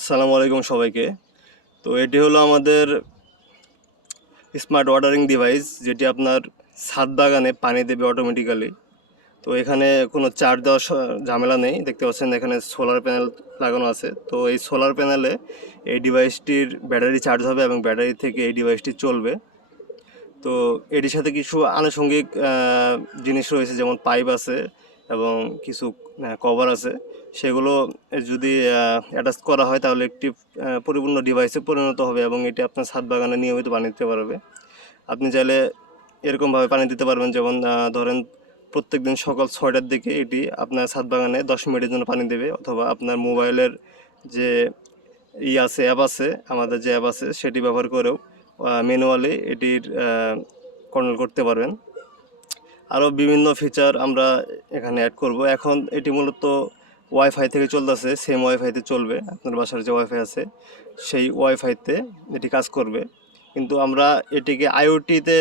আসসালামু আলাইকুম সবাইকে। তো এটি হলো আমাদের স্মার্ট ওয়াটারিং ডিভাইস, যেটি আপনার ছাদ বাগানে পানি দেবে অটোমেটিক্যালি। তো এখানে কোনো চার্জ দেওয়ার ঝামেলা নেই। দেখতে পাচ্ছেন এখানে সোলার প্যানেল লাগানো আছে। তো এই সোলার প্যানেলে এই ডিভাইসটির ব্যাটারি চার্জ হবে এবং ব্যাটারি থেকে এই ডিভাইসটি চলবে। তো এটির সাথে কিছু আনুষঙ্গিক জিনিস রয়েছে, যেমন পাইপ আছে এবং কিছু কভার আছে। সেগুলো যদি অ্যাটাচ করা হয় তাহলে একটি পরিপূর্ণ ডিভাইসে পরিণত হবে এবং এটি আপনার ছাদ বাগানে নিয়মিত পানি দিতে পারবে। আপনি চাইলে এরকমভাবে পানি দিতে পারবেন, যেমন ধরেন প্রত্যেক দিন সকাল 6টার দিকে এটি আপনার ছাদ বাগানে 10 মিনিটের জন্য পানি দেবে, অথবা আপনার মোবাইলের যে অ্যাপ আছে, আমাদের যে অ্যাপ আছে সেটি ব্যবহার করেও ম্যানুয়ালি এটির কন্ট্রোল করতে পারবেন। আরও বিভিন্ন ফিচার আমরা এখানে অ্যাড করব। এখন এটি মূলত ওয়াইফাই থেকে চলতেছে, সেম ওয়াইফাইতে চলবে। আপনার বাসার যে ওয়াইফাই আছে সেই ওয়াইফাইতে এটি কাজ করবে, কিন্তু আমরা এটিকে আইওটিতে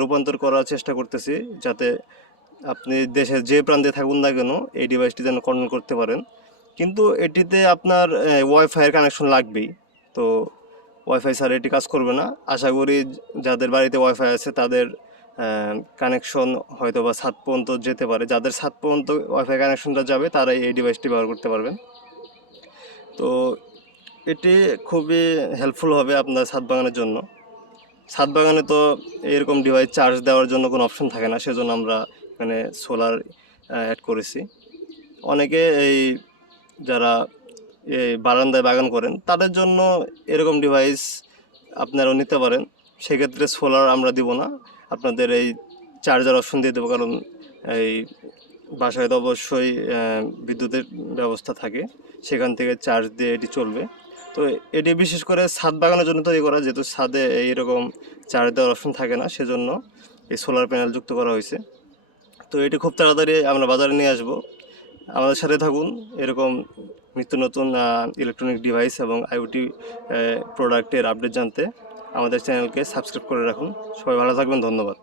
রূপান্তর করার চেষ্টা করতেছি, যাতে আপনি দেশের যে প্রান্তে থাকুন না কেন এই ডিভাইসটি যেন কন্ট্রোল করতে পারেন। কিন্তু এটিতে আপনার ওয়াইফাইয়ের কানেকশন লাগবেই। তো ওয়াইফাই ছাড়া এটি কাজ করবে না। আশা করি যাদের বাড়িতে ওয়াইফাই আছে তাদের কানেকশন হয়তো বা ছাদ পর্যন্ত যেতে পারে। যাদের ছাদ পর্যন্ত ওয়াইফাই কানেকশনটা যাবে তারাই এই ডিভাইসটি ব্যবহার করতে পারবেন। তো এটি খুবই হেল্পফুল হবে আপনার ছাদ বাগানের জন্য। ছাদ বাগানে তো এরকম ডিভাইস চার্জ দেওয়ার জন্য কোনো অপশন থাকে না, সেজন্য আমরা এখানে সোলার অ্যাড করেছি। অনেকে যারা এই বারান্দায় বাগান করেন তাদের জন্য এরকম ডিভাইস আপনারাও নিতে পারেন। সেক্ষেত্রে সোলার আমরা দিব না, আপনাদের এই চার্জার অপশন দিয়ে দেবো, কারণ এই বাসায় তো অবশ্যই বিদ্যুতের ব্যবস্থা থাকে, সেখান থেকে চার্জ দিয়ে এটি চলবে। তো এটি বিশেষ করে ছাদ বাগানের জন্য তৈরি করা, যেহেতু ছাদে এইরকম চার্জ দেওয়ার অপশন থাকে না, সেজন্য এই সোলার প্যানেল যুক্ত করা হয়েছে। তো এটি খুব তাড়াতাড়ি আমরা বাজারে নিয়ে আসব। আমাদের সাথে থাকুন এরকম নিত্য নতুন ইলেকট্রনিক ডিভাইস এবং আইওটি প্রোডাক্টের আপডেট জানতে। আমাদের চ্যানেলকে সাবস্ক্রাইব করে রাখুন। সবাই ভালো থাকবেন, ধন্যবাদ।